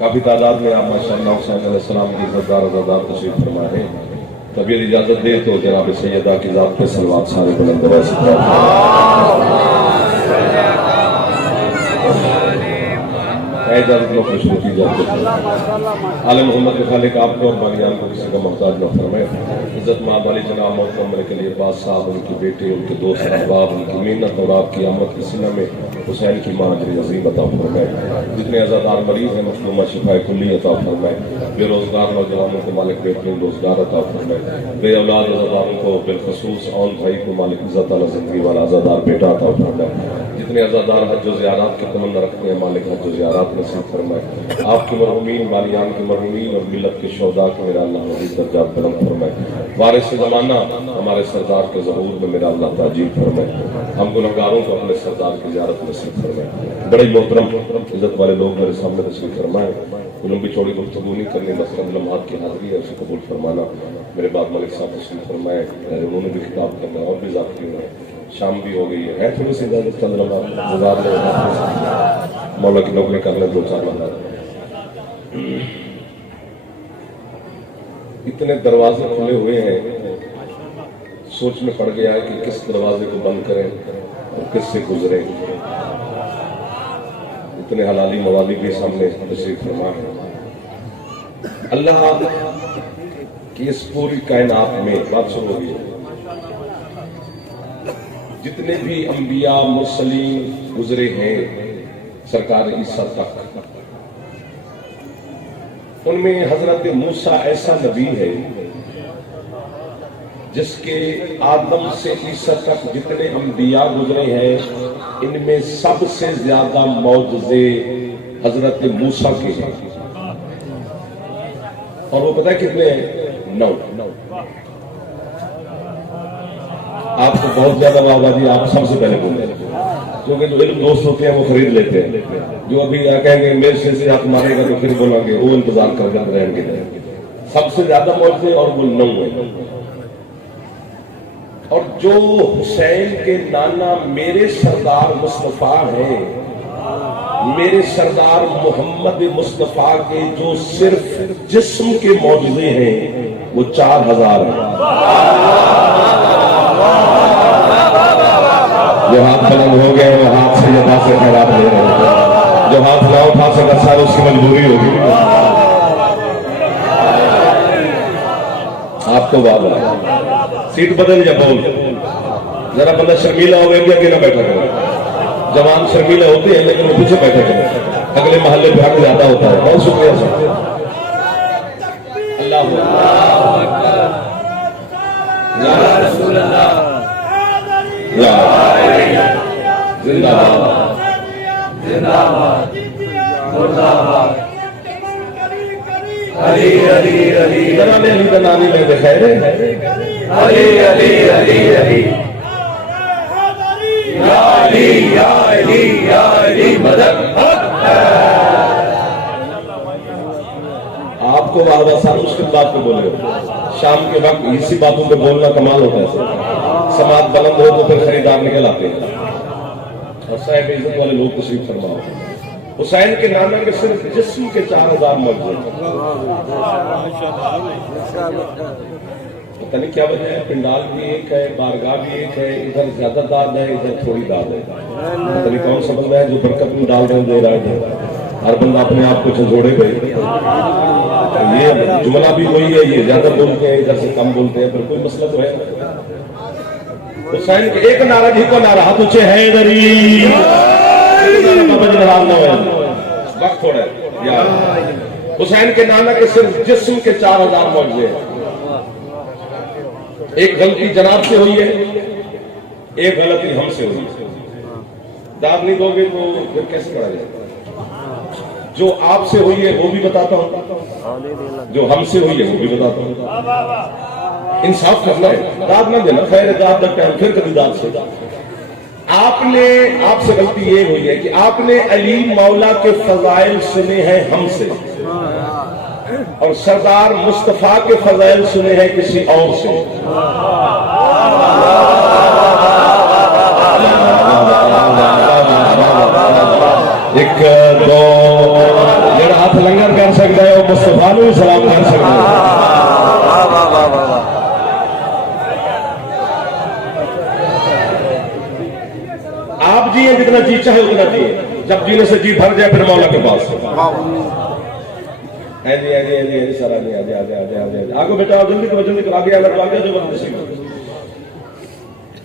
काफी तादाद में आप माशाअल्लाह हुसैन अलैहिस्सलाम की इज़्ज़तदार अज़ादार तशरीफ फरमा है। तबीयत इजाजत दे तो जनाब सैयदा की जात पे सलवात सारे बुलंद इजाजत लो खुशबूती आलम मोहम्मद के खालिक आपको और बालियान को किसी का मोहताज न फरमाए। इज्जत माँ वाली जनाब मोहतरम के लिए बाद साहब, उनके बेटे, उनके दोस्त अहबाब, उनकी मेहनत और आपकी आमद की सीना में हुसैन की माँ अजर अजीम अता फरमाए। जितने आज़ादार मरीज हैं मखलूमा शिफाए कुल्ली अता फरमाए। बेरोजगार नौजवानों को मालिक बेहतरीन रोजगार अता फरमाए। बे औलाद आज़ादारों को बिलखसूस औन भाई को मालिक इज़्ज़त वाला जिंदगी वाला आज़ादार बेटा अता फरमाए। जितने आज़ादार हज व ज़ियारत के तमन्ना रखते हैं मालिक हज व ज़ियारत नसीब फरमाए। आपके मरहूमीन बालियान के मरहूमीन और मिलत के शोहदा को मेरा अल्लाह मज़ीद दर्जात बुलंद फरमाए। वारिस ज़माना हमारे सरदार के ज़हूर में मेरा अल्लाह ताजील फरमाए। हम गुनहगारों को अपने सरदार की ज़ियारत नसीब फरमाए। बड़े मोहतरम इज्जत वाले लोग मेरे सामने तशरीफ फरमाए। लंबी चौड़ी गुफ्तगू नहीं करनी, मसलन लम्हात की हाजिरी है उसे कबूल फरमाना। मेरे बाद मलिक साहब तशरीफ फरमाए, उन्होंने भी खिताब करना और भी ज़ाती हुए, शाम भी हो गई है थोड़ी सी इजाजत चंद गुजार ले, मौला की नौकरी कर ले 2-4 महीना। इतने दरवाजे खुले हुए हैं, सोच में पड़ गया है कि किस दरवाजे को बंद करें और किस से गुजरे। इतने हलाली मवाली के सामने तशरीफ फरमा है। अल्लाह की इस पूरी कायनात में बात शुरू हो गई, जितने भी अंबिया मुरसलीन गुजरे हैं सरकार ईसा तक, उनमें हजरत मूसा ऐसा नबी है जिसके आदम से ईसा तक जितने अंबिया गुजरे हैं इनमें सबसे ज्यादा मौजज़े हजरत मूसा के हैं। और वो पता है कितने हैं? 9। आपको बहुत ज्यादा वाहवाही आप सबसे पहले बोले, क्योंकि जो इल्म दोस्त होते हैं वो खरीद लेते हैं। जो अभी कहेंगे मेरे से आप मारेगा तो फिर बोलेंगे वो इंतजार कर रहेंगे। सबसे ज्यादा मौजूद और वो 9 है। और जो हुसैन के नाना मेरे सरदार मुस्तफा हैं, मेरे सरदार मोहम्मद मुस्तफा के जो सिर्फ जिस्म के मौजूदे हैं वो 4000 हैं। जो हाथ बुलंद हो गए वो हाथ से जगह से खैरात ले रहे हैं। जो हाथ ना उठा सका सारी उसकी मजबूरी होगी। आपको बात सीट बदल या बोल, जरा बंदा शर्मीला हो गया अकेला बैठा करे। जवान शर्मीला होते हैं लेकिन वो पीछे बैठा करे, अगले महल्ले पे हक ज्यादा होता है। बहुत शुक्रिया सर। जिंदाबाद जिंदाबाद मुर्दाबाद अली अली अली जनाब अली बनानी में बखैर अली अली अली अली या अली या अली या अली मदद। आपको वादा साल मुश्किल बात पे बोले, शाम के वक्त इसी बातों पे बोलना कमाल होता है। समाज बुलंद हो तो फिर खरीदार निकल आते हैं। और साहिब इज्जत वाले लोग तशरीफ फरमाओ। हुसैन के नाना के सिर्फ जिस्म के 4000 मौजूद। पता नहीं क्या वजह है, पिंडाल भी एक है, बारगाह भी एक है, इधर ज्यादा दाद है इधर थोड़ी दाद है। पता नहीं कौन सा बंदा है जो बरकत में डाल रहे दे रहा है। हर बंदा अपने आप को झंझोड़े गए। ये जुमला भी वही है, ये ज्यादा बोलते हैं इधर से कम बोलते हैं, फिर कोई मसला तो है। हुसैन के एक नारा ही को नारा हाथ ऊंचे है इधरी वक्त थोड़ा यार। हुसैन के नाना के सिर्फ जिस्म के 4000 मौजूद हैं। एक गलती जनाब से हुई है, एक गलती हमसे हुई है। दाद नहीं दोगे तो फिर कैसे पढ़ा जाएगा? जो आपसे हुई है वो भी बताता हूं, जो हमसे हुई है वो भी बताता हूं। इंसाफ करना है, दाद ना देना। खैर दाद का टाइम फिर कभी दाद से। आपसे गलती ये हुई है कि आपने अली मौला के फजाइल सुने हैं हमसे, और सरदार मुस्तफा के फजाइल सुने हैं किसी और से। एक दो हाथ लंगर कर सकते हो, मुस्तफा को भी सलाम कर सकते हो। आप जिए जितना जी चाहे उतना जिए, जब जीने से जी भर जाए फिर मौला के पास। सारा नहीं आगे बेटा जल्दी करो, जल्दी करो, आगे आगे आगे जबरदस्ती।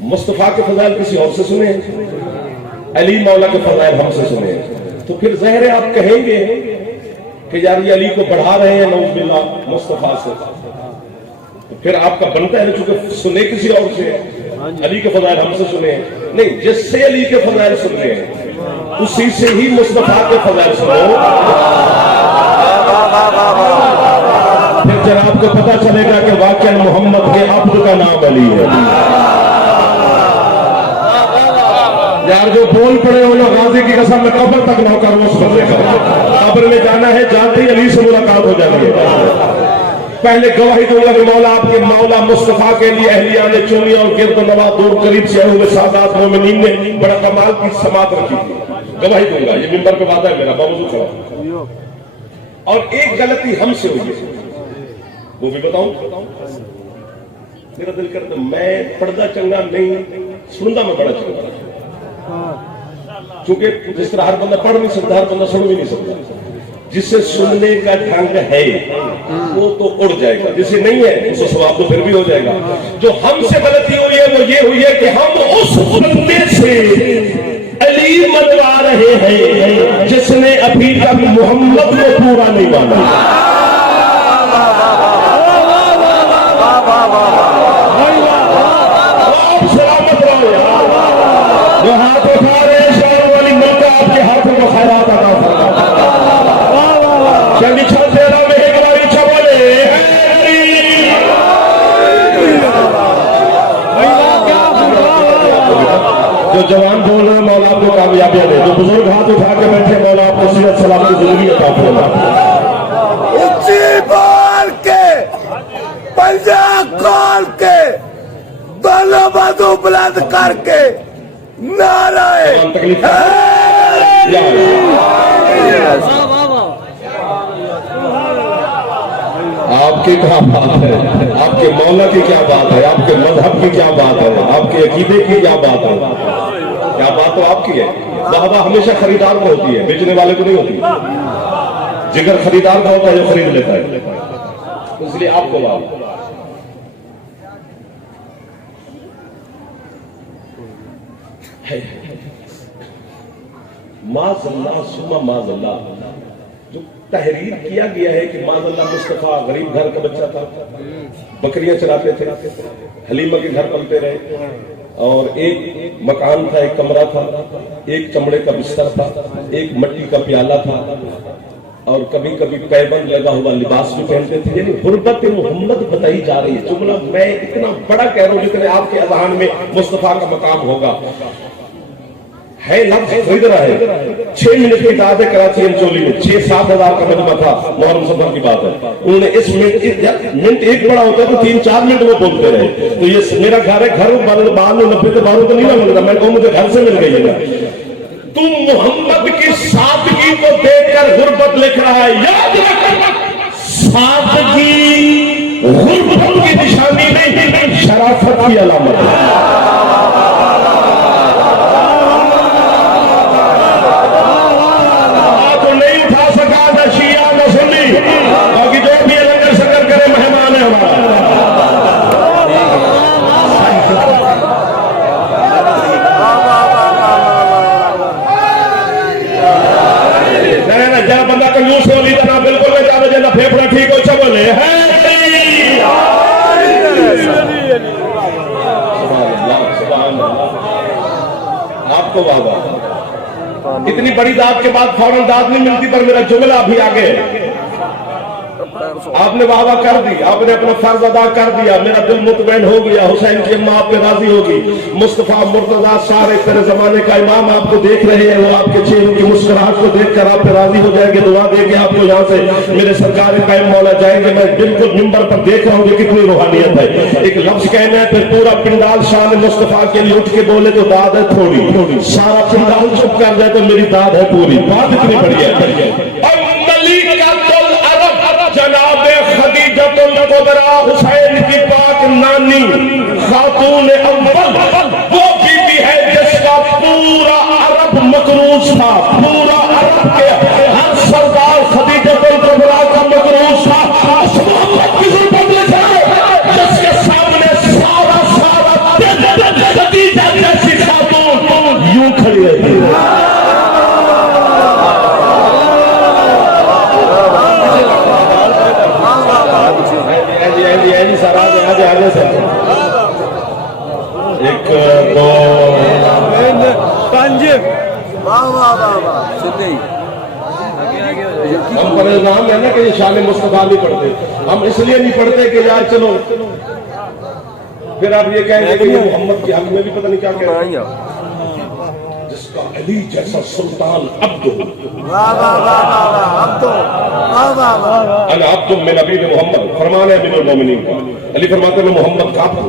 मुस्तफा के फजाइल किसी और से सुने, अली मौला के फजाइल हमसे सुने, तो फिर ज़ाहिर है आप कहेंगे कि यार ये अली को बढ़ा रहे हैं नऊज़ुबिल्लाह मुस्तफा से, तो फिर आपका बनता है चूंकि सुने किसी और से, अली के फजाइल हमसे सुने नहीं, जिससे अली के फजाइल सुन रहे हैं उसी से ही मुस्तफा के फजाइल सुनो। फिर जनाब को पता चलेगा कि वाकई मोहम्मद के अब्द का नाम अली है। यार जो बोल पड़े हो ना गाजी की कसम में कब्र तक नौकर वो समझेगा, कब्र में जाना है जानते ही अली से मुलाकात हो जाती है। पहले गवाही दूंगा कि मौला आपके मौला मुस्तफा के लिए अहलिया ने चुनी और गिरद नवा दूर करीब से हुए सादात मोमिनीन ने बड़ा कमाल की समात रखी थी। गवाही दूंगा, ये मिंबर पे वादा है मेरा, बावजूद खड़ा। और एक गलती हमसे हुई है, वो भी बताऊं। मेरा दिल करता मैं पर्दा चंगा नहीं सुनता, मैं बड़ा चंगा, क्योंकि जिस तरह हर बंदा पढ़ नहीं सकता, हर बंदा सुन भी नहीं सकता। जिसे सुनने का ढंग है वो तो उड़ जाएगा, जिसे नहीं है उसे सवाब तो फिर भी हो जाएगा। जो हमसे गलती हुई है वो ये हुई है कि हम उस बंदे से अली मनवा रहे हैं जिसने अभी तक मोहम्मद को पूरा नहीं माना। सलामत रहो यार, जो हाथ उठा रहे शहर वाली मौका आपके हाथों को खैरात अदा फरमा। चंदी छत तेरा में एक बार इच्छा बोले जो जवान बोल रहे मौला आपको कामयाबियां दे, जो बुजुर्ग हाथ उठा के बैठे मौला आपको सीरत सलाम की जिंदगी अता फरमा। ऊंची बोल के पंजा खोल के दोनों बाजू बुलंद करके नाराए आपकी क्या बात है, आपके मौला की क्या बात है, आपके मजहब की क्या बात है, आपके अकीदे की क्या बात है। क्या बात तो आपकी है। वाहवा हमेशा खरीदार को होती है, बेचने वाले को नहीं होती। जिगर खरीदार का होता है जो खरीद लेता है, इसलिए आपको वाह। माज़अल्लाह सुम्मा माज़अल्लाह, जो तहरीर किया गया है कि माज़अल्लाह मुस्तफा गरीब घर का बच्चा था, बकरियां चराते थे, हलीमा के घर पलते रहे, और एक मकान था, एक कमरा था, एक चमड़े का बिस्तर था, एक मिट्टी का प्याला था, और कभी कभी पैबंद लगा हुआ लिबास भी पहनते थे। यानी गुर्बत मोहम्मद बताई जा रही है। जुमला मैं इतना बड़ा कह रहा हूं जितने आपके अज़हान में मुस्तफा का मकाम होगा है। लफ्ज़ खरीद रहा है। 6 मिनट की दाद है कराची अंचोली में, 6-7 हजार का मजमा था, मुहर्रम सफर की बात है। उन्होंने इस मिनट एक बड़ा होता है तो 3-4 मिनट वो बोलते रहे। तो ये मेरा घर है, घर 12 तो नहीं ना मिल रहा, मैं कहूँ मुझे घर से मिल गई है। तुम मोहम्मद की सादगी को देखकर गुर्बत लिख रहा है। याद रखना, सादगी गुर्बत की निशानी नहीं, शराफत की अलामत है। तो नहीं उठा सका न शिया न सुन्नी, बाकी जो भी लंगर शंकर करे मेहमान है हमारा। जरा बंदा कंजूस हो ली ना, बिल्कुल में जावे ना फेफड़ा ठीक हो सब बोले है। आपको वादा, इतनी बड़ी दाद के बाद फौरन दाद नहीं मिलती, पर मेरा जुमला अभी आगे है। आपने वादा कर दी, आपने अपना फर्ज अदा कर दिया, मेरा दिल मुतमैन हो गया। हुसैन की अम्मा आप पे राजी होगी, मुस्तफा मुर्तजा सारे तेरे जमाने का इमाम आपको देख रहे हैं, वो आपके चेहरे की मुस्कुराहट को देखकर आप पे राजी हो जाएंगे, दुआ देंगे आपको। यहाँ से मेरे सरकार कायम मौला जाएंगे। मैं बिल्कुल मिंबर पर देख रहा हूँ कि कितनी रूहानियत है। एक लफ्ज कहना है फिर पूरा पिंडाल शान मुस्तफा के लिए उठ के बोले तो दाद है थोड़ी, सारा पिंडाल चुप कर जाए तो मेरी दाद है पूरी। बात इतनी बढ़िया है। खातून अव्वल वो बीबी है जिसका पूरा अरब मकरूज था, पूरा अरब के हर सरदार खदीजतुल कुबरा का मकरूज था। उस मोहम्मद की बदले से जिसके सामने सारा खदीजा जैसी खातून यूं खड़ी रहती है। एक दो हम परेशान है ना कि ये शान मुस्तफा नहीं पढ़ते। हम इसलिए नहीं पढ़ते कि यार चलो फिर आप ये कहेंगे कि मोहम्मद के हक में भी पता नहीं क्या कह रहे हैं। जिसका अली जैसा सुल्तान अब्दुल अल अब्दुल में नबी मोहम्मद फरमान है बिन मोमिनीन का। अली फरमाते हैं मोहम्मद काफिर।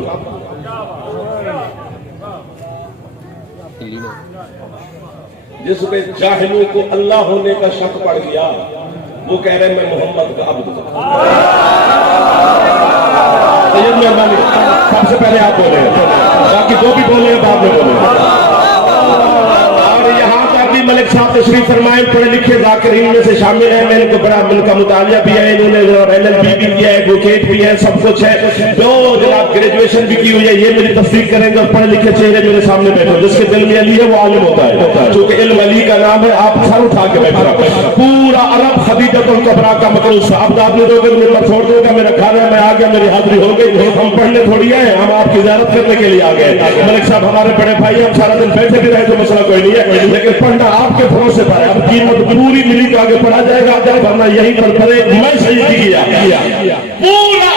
जिसपे जाहिलों को अल्लाह होने का शक पड़ गया वो कह रहे हैं मैं मोहम्मद का अब्द। सबसे पहले आप बोले, बाकी दो भी बोले बाद में बोले। और यहाँ पर भी मलिक साहब तशरीफ फरमाए, पढ़े लिखे ज़ाकिरीन में से शामिल है। मैंने तो बड़ा इनका मुतालिया भी है, इन्होंने LLB भी किया है, एडवोकेट भी है, सब कुछ है। जो जनाब ग्रेजुएशन भी की हुई है, ये मेरी तस्दीक करेंगे। और पढ़े लिखे चेहरे मेरे सामने बैठे, जिसके दिल में अली है वो आलिम होता है। चूंकि इल्म अली का नाम है, आप सर उठा के बैठा। पूरा अरब खदीजतुल कुबरा का मकरूज था। अब आपने दोगे मेरा छोड़ दूंगा, मेरा खाना मैं आ गया, मेरी हाजिरी हो गई। हम पढ़ने थोड़ी आए, हम आपकी ज़ियारत करने के लिए आ गए। मलिक साहब हमारे बड़े भाई, हम सारा दिन बैठे भी रहे तो मसला कोई नहीं है, लेकिन पढ़ना आपके भरोसे पर है। अब कीमत पूरी मिली तो आगे पढ़ा जाएगा, वरना यहीं पर पढ़े। मैं सही किया पूरा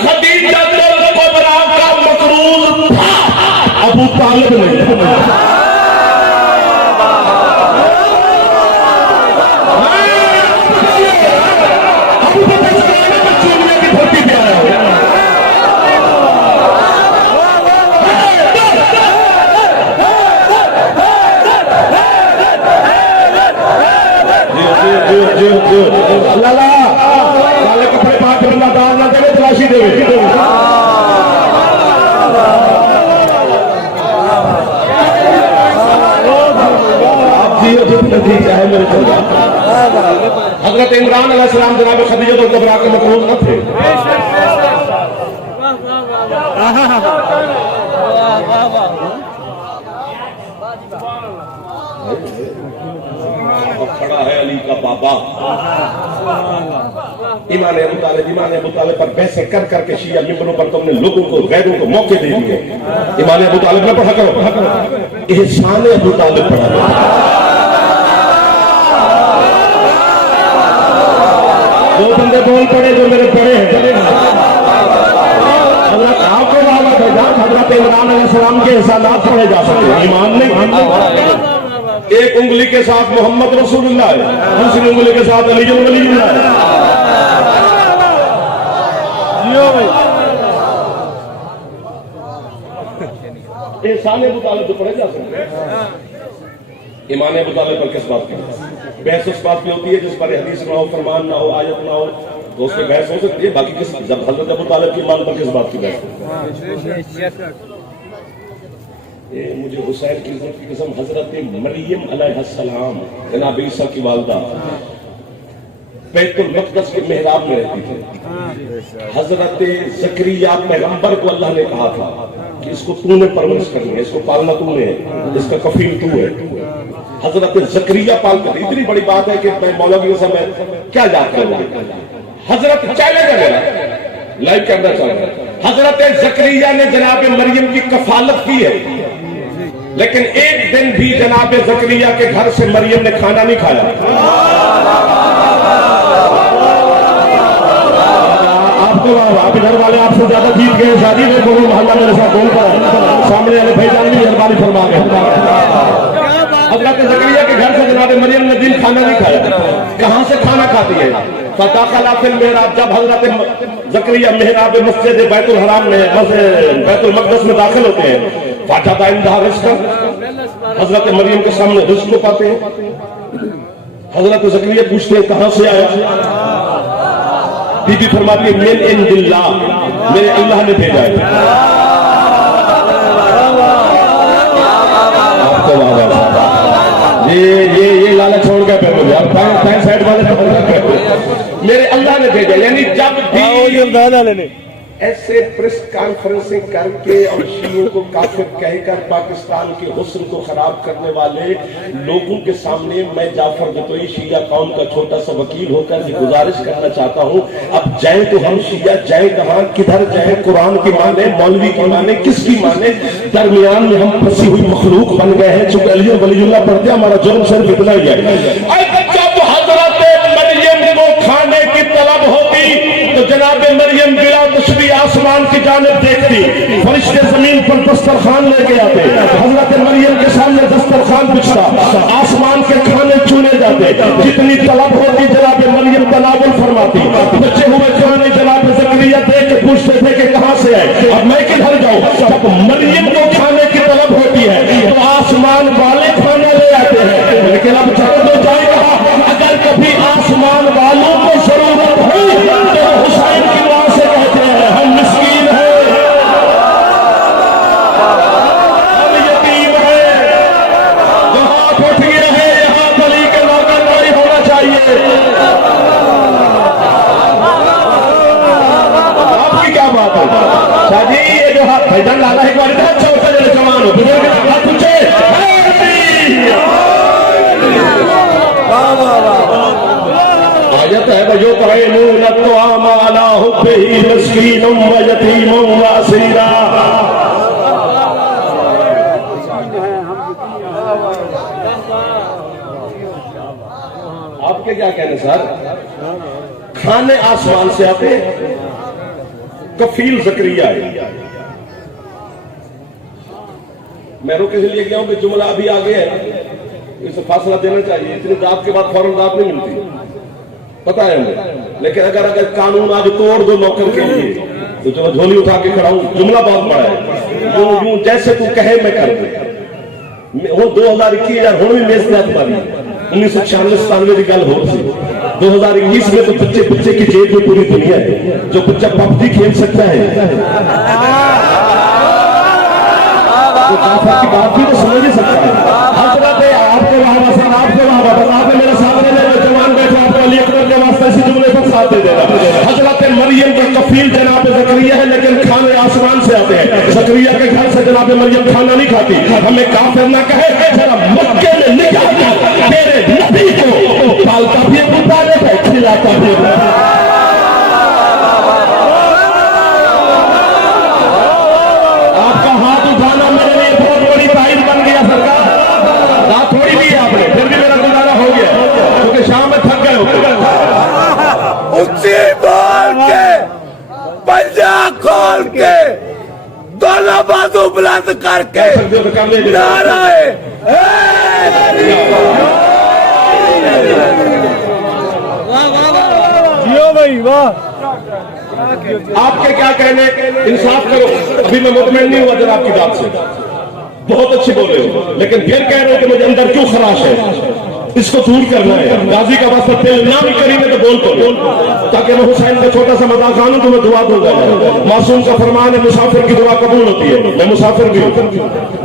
खदीजतुल कुबरा का मकरूज था, अबू तालिब नहीं। काले कपड़े पा के बंदा दाल ना देवे, तलाशी देवे। आप जियो जितनी चाहे मेरे चंदा। हजरत इमरान अलैहिस्सलाम जनाब खदीजतुल कुबरा के मकरूज न थे। खड़ा है अली का बाबा इमाम अबू तालिब पर बहसें कर करके शिया मिंबरों पर तुमने लोगों को, गैरों को मौके दे दिए। इमाम अबू तालिब ने पढ़ा करो, एहसान अबू तालिब पढ़ा करो। दो बंदे बोल पड़े जो मेरे पढ़े हैं। आपको हजरत इमरान अलैहिस्सलाम के एहसानात पढ़े जा सकते हैं, ईमान नहीं। एक उंगली के साथ मोहम्मद रसूलुल्लाह है, दूसरी उंगली के साथ अली वलीउल्लाह है। एहसान अबू तालिब तो पढ़े जा सकते हैं। ईमान अबू तालिब पर किस बात की बहस उस बात की होती है जिस पर हदीस ना हो, फरमान ना हो, आयत ना हो, तो उस पर बहस हो सकती है। बाकी किस जब हजरत अबू तालिब की ईमान पर किस बात की बहस? मुझे हुसैन की कसम, हजरत मरियम अलैहिस्सलाम जनाब ईसा की वालदा बैतुल मक़दस के मेहराब में रहती थी। हजरत ज़करिया पैगंबर को अल्लाह ने कहा था कि इसको तूने परवरिश करनी है, इसको पालना तूने है, इसका कफील तू है। हजरत ज़करिया पालते थे। इतनी बड़ी बात है कि मैं मौलवी के समय क्या याद करूंगा। हजरत चैलेंज है, लाइव करना चाहूंगा। हजरत ज़करिया ने जनाब मरियम की कफालत की है, लेकिन एक दिन भी जनाब ज़करिया के घर से मरियम ने खाना नहीं खाया। आपको आप घर वाले आपसे ज्यादा जीत गए, शादी में बोलो मोहल्ला मेरे साथ बोल कर सामने वाले भाईजान भी मेहरबानी फरमा गए। हजरत ज़करिया के घर से जनाब मरियम ने दिन खाना नहीं खाया। कहां से खाना खाती है? फदाखला फिल मेहराब, जब हजरत ज़करिया मेहराब मस्जिद बैतुल हराम में बैतुल मक़दस में दाखिल होते हैं, फातहा इंदहा रिज़्क़, हजरत मरियम के सामने रिज़्क़ को पाते हैं। हजरत ज़करिया पूछते हैं कहां से आया? बीबी फरमाती है मिन इंदिल्लाह, मेरे अल्लाह ने भेजा है। साइड वाले मेरे अल्लाह ने भेजा। यानी जब भी ऐसे प्रेस कॉन्फ्रेंसिंग करके और शियों को काफिर कहकर पाकिस्तान के हुस्न को खराब करने वाले लोगों के सामने मैं जाफर जतोई शिया कौम का छोटा सा वकील होकर ये गुजारिश करना चाहता हूँ, अब जाए तो हम शिया जाए कहाँ, किधर जाए, कुरान की माने, मौलवी की माने, किसकी माने, दरमियान में हम फंसी हुई मखलूक बन गए हैं। चूंकि अली वलीउल्लाह पढ़ते हमारा जुर्म सिर्फ इतना ही है। जब हजरत मरियम को खाने की तलब होती तो जनाब मरियम बिला तशबी आसमान की जानिब देखती, फरिश्ते जमीन पर दस्तरखान लेके आते, हजरत मरियम के सामने दस्तरखान बिछता, आसमान के खाने चुने जाते, जितनी तलब होती जनाब मरियम तनावुल फरमाती। बच्चे हुए जवानी जनाब ज़करिया देख के पूछते थे कि कहां से आए, अब मैं किधर जाऊं। जब मरियम को खाने की तलब होती है तो आसमान वाले खाना ले आते हैं, लेकिन अब चलो तो जाएगा, अगर कभी आसमान वालों को जरूरत हुई तो हुसैन की मां से कहते हैं हम मिस्कीन हैं, हम यतीम हैं, जो हाथ उठ गए हैं यहाँ बली के नौकर नहीं होना चाहिए। आपकी क्या बात है शादी, ये जो हाथ भैदन लाला एक बार इधर चौथा जने जवान हो बुजुर्ग के हाथ पूछे आयत है जो कहे तो आमाला हुब्बिही मिस्कीनुम व यतीमुम व असीरा। आपके क्या कहने सर, खाने आसमान से आते, कफील ज़करिया है। मैं रुक इसलिए गया हूं कि जुमला अभी आ गया है, इसे फासला देना चाहिए। इतनी दाद के बाद फौरन दाद नहीं मिलती, पता है हमें। लेकिन अगर कानून आज तोड़ दो नौकर के लिए तो चलो झोली उठा के खड़ा हूं। जुमला बहुत बड़ा है, यूं यूं जैसे तू कहे मैं कर दूं। वो 2021 हूं भी मेज बात पारी 1996-97 की गल हो सी। 2021 में तो बच्चे बच्चे की जेब में पूरी दुनिया है। जो बच्चा पबजी खेल सकता है तो जाफर की बात भी तो समझ ही सकता है। हजरत आपको वहां बसन, आपको वहां बस, आपने मेरे सामने में जवान बैठे, आपको अली अकबर के वास्ते इसी जुमले पर साथ दे देना। हजरत मरियम का कफील जनाब ज़करिया है, लेकिन खाने आसमान से आते हैं। ज़करिया के घर से जनाब मरियम खाना नहीं खाती। हमें काफिर ना कहे, जरा मक्के में निकाल तेरे नबी को पालता भी उतारे है, खिलाता भी। आपका हाथ उठाना मेरे लिए बहुत बड़ी तारीफ बन गया सरकार। रात थोड़ी दी आपने, फिर भी मेरा गुजारा हो गया क्योंकि शाम में थक गए हो। ऊंची बोल के, पंजा खोल के, दोनों बाजू बुलंद करके नाराए जियो भाई वाह। आपके क्या कहने, इंसाफ करो। अभी मैं मुतमईन नहीं हुआ जरा आपकी बात से, बहुत अच्छी बोले हो, लेकिन फिर कह रहे हो कि मुझे अंदर क्यों खराश है, इसको दूर करना है। गाजी का वास्ता दिल ना भी करी में तो बोल ताकि मैं हुसैन का छोटा सा मजाक आनू तो मैं दुआ दूंगा। मासूम का फरमान है मुसाफिर की दुआ कबूल होती है, मैं मुसाफिर भी हूँ।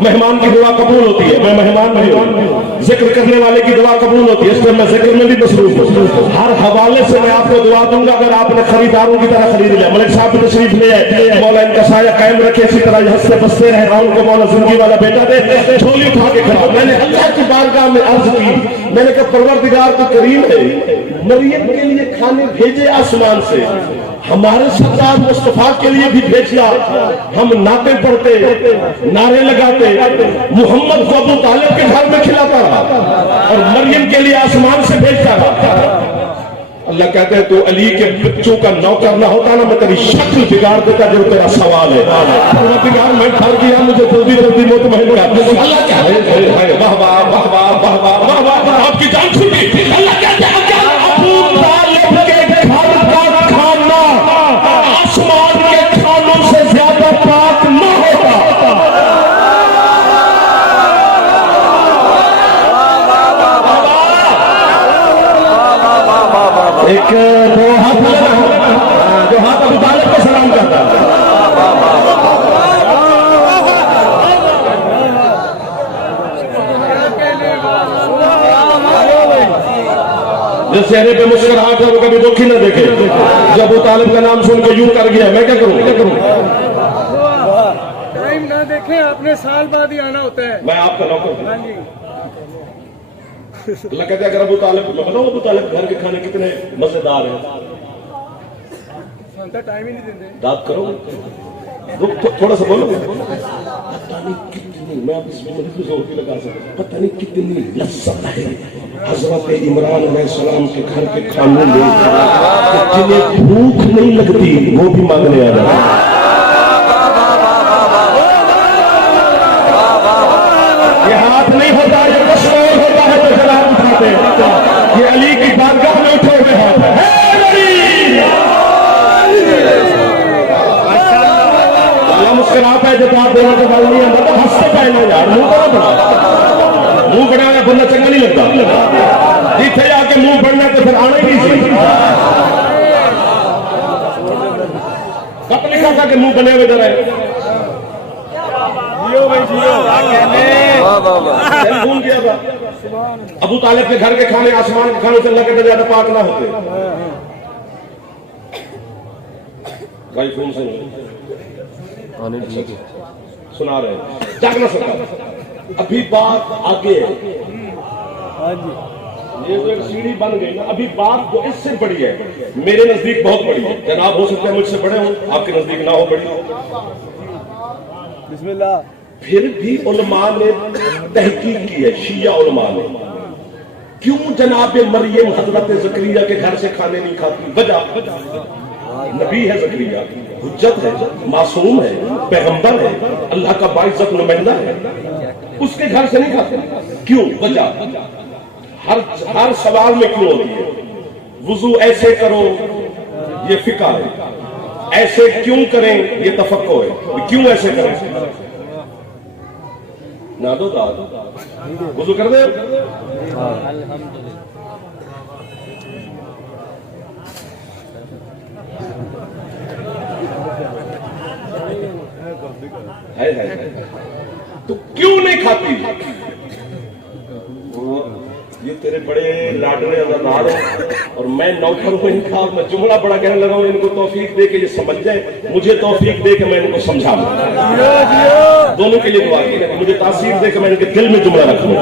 मेहमान की दुआ कबूल होती है, मैं मेहमान भी हूँ। जिक्र करने वाले की दुआ कबूल होती है, इसलिए मैं जिक्र में भी मसरूफ हूँ। हर हवाले से मैं आपको दुआ दूंगा अगर आपने खरीदारों की तरह खरीद लिया। मलिक साहब भी तशरीफ ले आए, मौला इनका साया कायम रखे, इसी तरह हंसते बसते रहे, उनको मौला जिंदगी वाला बेटा दे, झोली उठा के खड़ा। मैंने अल्लाह की बारगाह में अर्ज की, मैंने कहा परवरदिगार तो करीम है, मरियम के लिए खाने भेजे आसमान से, हमारे सरदार मुस्तफा के लिए भी भेजा। हम नाते पढ़ते, नारे लगाते, मोहम्मद को अबू तालिब के घर में खिलाता रहा और मरियम के लिए आसमान से भेजता रहा। अल्लाह कहते हैं तो अली के बच्चों का नौकर ना होता ना मैं तेरी शक्ल बिगाड़ देता जो तेरा सवाल है। परवरदिगार मैं ठर गया, मुझे जल्दी जल्दी मुतमईन कर। अल्लाह क्या है, वाह वाह वाह वाह वाह वाह वाह वाह, आपकी जान छूटी। अल्लाह कहते हैं अबू तालिब के घर का खाना आसमान के खानों से ज्यादा पाक न होता। एक दो हाथ जो हाथ अबू तालिब को सलाम करता है। चेहरे पे मुस्कुराहट है वो कभी दुखी न देखे। जब अबू तालिब का नाम सुन के यूं कर गया, मैं क्या करूं? टाइम ना देखें, आपने साल बाद ही आना होता है। मैं आपका नौकर हूं। हाँ जी। अल्लाह कहते हैं अगर अबू तालिब, मैं बताऊं अबू तालिब घर के खाने कितने मजेदार हैं। टाइम ही नहीं देते। दाद करो, थोड़ा सा बोलो। पता नहीं कितनी, मैं अब इसमें जोर भी लगा सकता, पता नहीं कितनी लज्जत है हजरत इमरान अलैहिस्सलाम के घर के खाने में, जिन्हें भूख नहीं लगती वो भी मांगने आ रहा है। ये हाथ नहीं होता, ये मशहूर होता है तो जलाल उठाते। ये अली की बारगाह में उठे हुए हाथ है। मुस्कुराता है, जवाब देना के बाद नहीं आता, हंसते पहना यार, मुंह बड़ा बना, मुंह बना बनना चंगा नहीं लगता। जिथे जाके मुंह बनना तो फिर आना ही नहीं चाहिए। कब लिखा था कि मुंह बने हुए जरा टेलीफोन किया था। अबू तालिब के घर के खाने आसमान के खाने से अल्लाह के ज्यादा पाक ना होते। भाई फोन से सुना रहे हैं, जागना सकता। अभी बात आगे है, ये जो एक सीढ़ी बन गई ना, अभी बात जो इससे बड़ी है, मेरे नजदीक बहुत बड़ी है। जनाब हो सकता है मुझसे बड़े हो, आपके नजदीक ना हो बड़ी। बिस्मिल्लाह। फिर भी उलमा ने तहकीक की है, शिया उलमा ने, क्यों जनाब मरियम हजरत ज़करिया के घर से खाने नहीं खाती? वजह, नबी है ज़करिया, हुज्जत है, मासूम है, पैगंबर है, अल्लाह का बाइज्जत नुमाइंदा है, उसके घर से नहीं खाते। क्यों? वजह हर सवाल में क्यों होती है। वुजू ऐसे करो, ये फिका है, ऐसे क्यों करें, ये तफक्को है, क्यों ऐसे करें? ना दो दाद, वुजू कर दे। है तो क्यों नहीं खाती? ये तेरे बड़े लाडले अज़ादार हो और मैं नौकर हूं इनका। मैं जुमला बड़ा कहने लगा हूं, इनको तौफीक दे के ये समझ जाए, मुझे तौफीक दे के मैं इनको समझाऊं। दोनों के लिए दुआ की, मुझे तासीर दे के मैं इनके दिल में जुमला रखूं।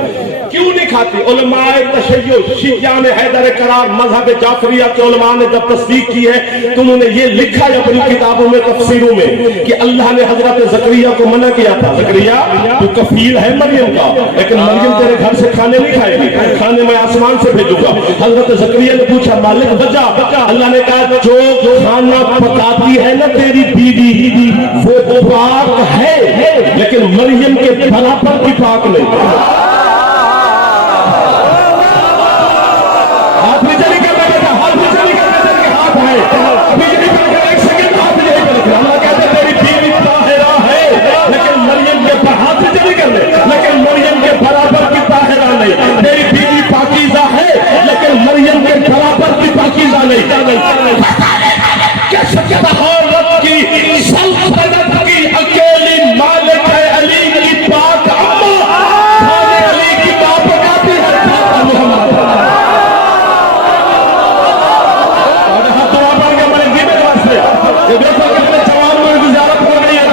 क्यों नहीं खाती? उलमाए तशय्युअ, शिया ने हैदर करार मजहब जाफरिया के उलमा ने जब तस्दीक की है तो उन्होंने ये लिखा है अपनी किताबों में, तफसीरों में, कि अल्लाह ने हजरत ज़करिया को मना किया था, ज़करिया तू कफील है मरियम का, लेकिन मरियम तेरे घर से खाने नहीं खाएगी, खाने मैं आसमान से भेजूंगा। हजरत ज़करिया ने पूछा मालिक वजह? अल्लाह ने कहा जो खाना पकाती है ना तेरी बीवी, वो पाक है, लेकिन मरियम के बराबर की पाक नहीं। हाथ नीचे नहीं करना बेटा, हाथ नीचे नहीं करना, तेरे हाथ है अभी यही कर, एक सेकंड हाथ यही कर। अल्लाह कहते तेरी बीवी ताहिरा है, लेकिन मरियम के हाथ नीचे नहीं करने, लेकिन मरियम के बराबर की ताहिरा नहीं। तेरी बीवी पाकीज़ा है, लेकिन मरियम के बराबर की पाकीज़ा नहीं। क्या शहादत की सल्तनत की अकेली मालिक है अली की पाक अम्मा, खाने अली की मां पकाती है मोहम्मद। ये देखो कितने जवान लोगों की ज़ियारत हो रही है।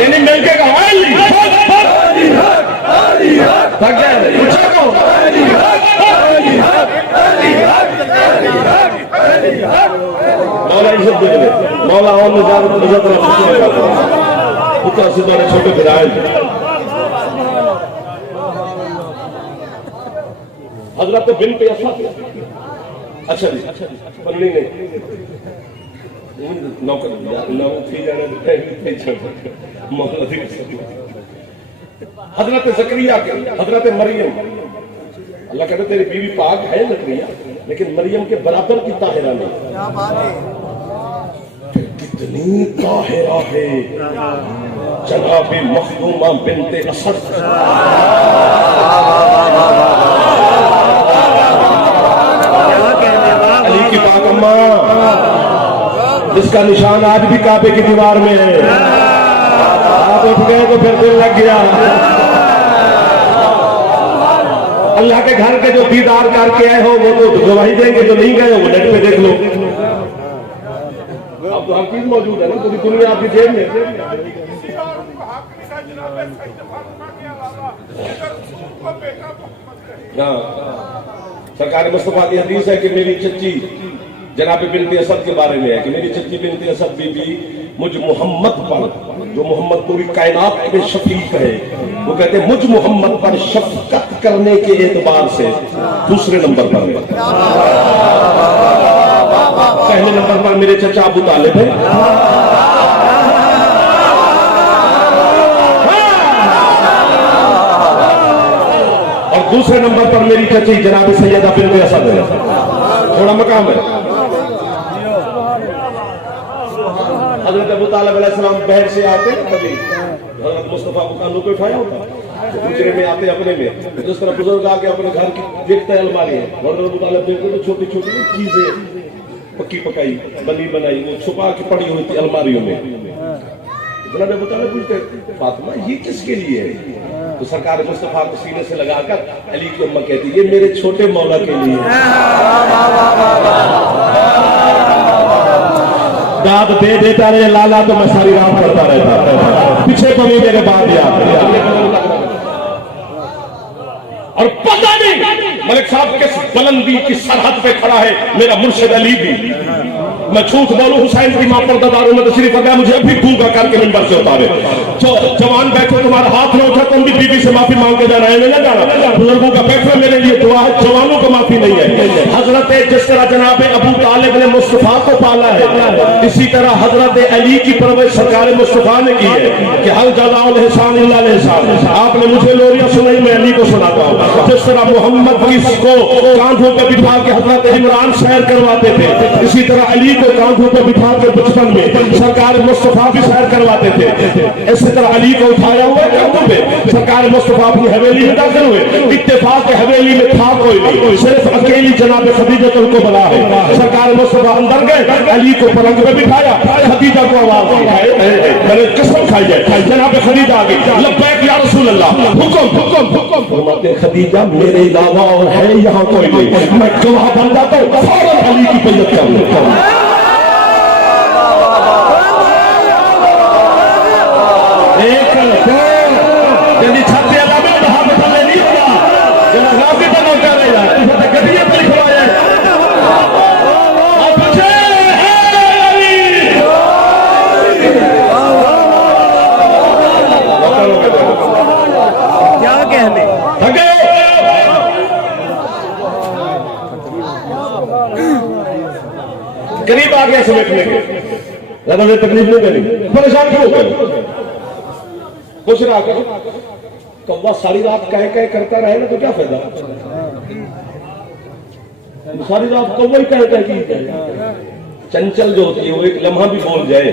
नहीं मिलके का मौला इज्जत दे, मौला और पुत्र सीधा छोटे फिराए। हजरत बिन पे अच्छा जी, पर नहीं नौकर हजरत ज़करिया के, हजरत मरियम, अल्लाह कहते तेरी बीवी पाक है ज़करिया, लेकिन मरियम के बराबर की ताहिरा नहीं। कितनी ताहिरा है जनाब मखदूमा बिनते असद। अली की पाक अम्मा, जिसका निशान आज भी काबे की दीवार में है। आप उठ गए तो फिर दिल लग गया। अल्लाह के घर के जो दीदार करके आए हो वो तो गवाही देंगे, जो नहीं गए हो वो नेट पे देख लो। अब तो हर चीज मौजूद है ना, पूरी दुनिया आपकी जेब में। सरकार मुस्तफा की हदीस है कि मेरी चच्ची जनाब बिनती असद के बारे में है कि मेरी चच्ची बिनती असद बीबी मुझ मोहम्मद पर, जो मोहम्मद पूरी कायनात में शफीक है, वो कहते मुझ मोहम्मद पर शफकत करने के एतबार से दूसरे नंबर पर है। पहले नंबर पर मेरे चचा अबू तालिब है, और दूसरे नंबर पर मेरी चची जनाब सैयदा बिनते असद है। थोड़ा मकाम है। हजरत अबू तालिब अलैहिस्सलाम बहर से आते कभी हजरत मुस्तफा को कानों पे उठाया होता, तो हुजरे में आते अपने में, जिस तरह बुजुर्ग आके अपने घर की देखते हैं अलमारी है, हजरत अबू तालिब देखते तो छोटी छोटी चीजें पक्की पकाई बनी बनाई वो छुपा के पड़ी हुई थी अलमारियों में। जनाब अबू तालिब पूछते फातिमा ये किसके लिए है? तो सरकार मुस्तफा को सीने से लगाकर अली की अम्मा कहती ये मेरे छोटे मौला के लिए। दाद दे देता रहे लाला तो मैं सारी रात पढ़ता रहता, पीछे को भी मेरे बात याद। और पता नहीं मलिक साहब किस बुलंदी की सरहद पे खड़ा है मेरा मुर्शिद अली भी। मैं झूठ बोलूं हुसैन की मां पर्दादारों में तशरीफ आ गया, मुझे अभी गूंगा करके मिंबर से उतारे। जो जवान बैठे तुम्हारा हाथ न उठा तुम भी बीबी से माफी मांग के जाना है, नहीं जाना। बुजुर्गों का फैसला मेरे लिए दुआ है, जवानों को माफी नहीं है। हजरत जिस तरह जनाब अबू तालिब ने मुस्तफा को पाला है, इसी तरह हजरत अली की परवरिश सरकार मुस्तफा ने की है कि हल जज़ाउल इहसान इल्ला इहसान। आपने मुझे लोरियां सुनाई, मैं अली को सुनाता हूँ। जिस तरह मोहम्मद को कांधों पर बिठा के हजरत इमरान सैर करवाते थे, इसी तरह अली को कांधों पर बिठा के बचपन में सरकार मुस्तफा भी सैर करवाते थे। इसी तरह अली को उठाया हुआ कांधों पे सरकार मुस्तफा अपनी हवेली में दाखिल हुए। इत्तेफाक हवेली में था कोई नहीं, सिर्फ अकेली जनाब खदीजा को बुला है। सरकार मुस्तफा अंदर गए, अली को पलंग पे बिठाया, खदीजा को आवाज दी, मैंने कसम खाई है। जनाब खदीजा आ गई, लब्बैक या रसूल अल्लाह, हुक्म हुक्म हुक्म फरमाते खदीजा मेरे अलावा और है यहाँ कोई नहीं, मैं गवाह बन जाता हूँ, फौरन अली की बैयत कर लूं। एक जल्दी छाते अल्लाह में बहा बता ले नहीं होगा, जरा रात के तक कर रहा है, इसे तो गड्डियां पर लिखवाया है। और पीछे क्या कहने थके करीब आ गया समेटने के, ज्यादा तकलीफ नहीं करी, परेशान क्यों करें? खुश रहा करो, कौवा सारी रात कह कह करता रहे ना तो क्या फायदा? सारी रात कौवा ही कह कह की चंचल जो होती है वो एक लम्हा भी बोल जाए,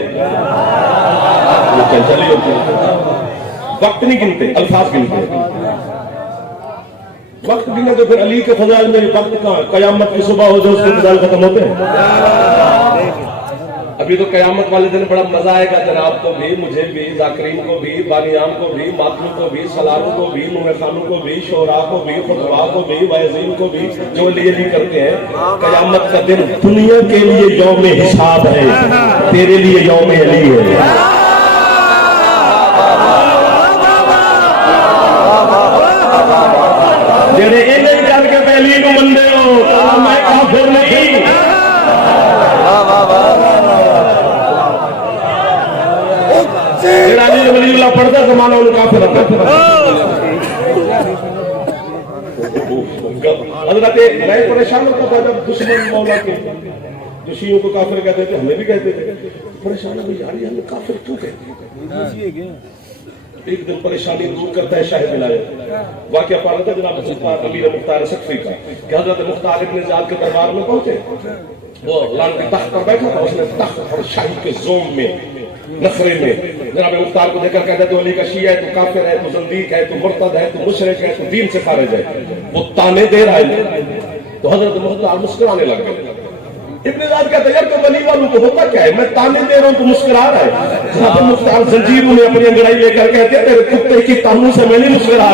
वो चंचल ही होती है। वक्त नहीं गिनते, अल्फाज गिनते। वक्त गिने तो फिर अली के फजाइल में वक्त कहाँ? कयामत की सुबह हो जो उसके फजाइल खत्म होते हैं। अभी तो कयामत वाले दिन बड़ा मजा आएगा जनाब को भी, मुझे भी, जाकरीन को भी, बानियाम को भी, मातलू को भी, सलारों को भी, मुंह खानों को भी, शोरा को भी, खुतबा को भी, वाइज़ीन को भी, जो लिए भी करते हैं। कयामत का दिन दुनिया के लिए यौम हिसाब है, तेरे लिए यौम अली है। जेड़े इन्हें करके पहली को मंदे हो, मैं काफिर नहीं। पढ़ता जमाना उनका मैं परेशान होता था जब दुश्मन मौला के जो शियों को काफिर कहते थे, हमें भी कहते थे। परेशान हो यार ये हमें काफिर क्यों कहते हैं? एक दिन परेशानी दूर करता है शाहिद विलायत। वाकया पा रहा था जनाब अमीर मुख्तार सकफी का कि हजरत मुख्तार इब्न ज़ियाद के दरबार में पहुंचे, वो लाल के तख्त पर बैठा था, उसने तख्त और शाही के जोम में नखरे में जनाब मुख्तार को देखकर कहते तो अली का शिया है, तो काफिर है, तो ज़ंदीक है, तो मुर्तद है, तो मुशरिक है, तो दीन से खारिज है। वो ताने दे रहा है तो हजरत मुख्तार मुस्कुराने लग गए। इब्न ज़ियाद कहते यार तो वली वालों को होता क्या है, मैं ताने दे रहा हूँ तो मुस्कुरा रहा है। जनाब मुख्तार जंजीर उन्हें अपनी अंगड़ाई लेकर कहते तेरे कुत्ते की ताहू से मैं नहीं मुस्कुरा।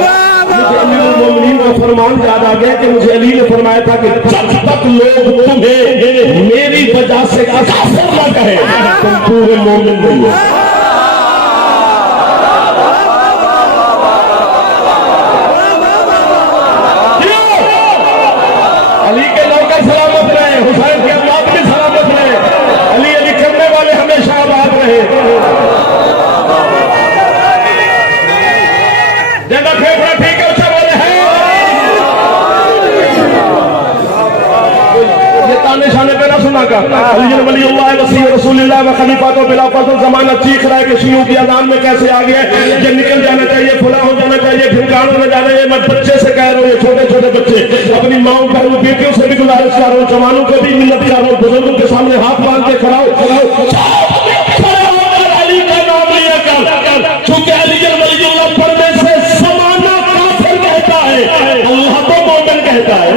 मुझे अमीरुल मोमिनीन का फरमान याद आ गया कि मुझे अली ने फरमाया था कि जब तक लोग तुम्हें मेरी वजह से काफिर न कहे तुम पूरे मोमिन नहीं हो। अली के नौकर सलामत रहे, हुसैन के औलाद भी सलामत रहे, अली अली करने वाले हमेशा आबाद रहे। ज्यादा फेफड़ा ठीक है, उच्चा बोले हैं। ये ताने शाने पे ना सुना कर। अली वलीउल्लाह वसी रसूलुल्लाह व खलीफातु बिला फज़ल ज़माना चीख रहा है कि शियों की अज़ान में कैसे आ गया, ये निकल जाना चाहिए, खुला हो जाना चाहिए, फिर गाड़ो न जाना। ये मैं बच्चे से कह रहा हूँ, ये छोटे छोटे बच्चे अपनी माओ बहनों बेटियों से भी गुजारिश कर रहा हूँ, जवानों को भी मिन्नत कर रहा हूँ, बुजुर्गों के सामने हाथ बांध के खड़ा अली का नाम लिया कर, चूंकि अली वलीउल्लाह पढ़ने से ज़माना काफिर कहता है, अल्लाह तो मोमिन कहता है।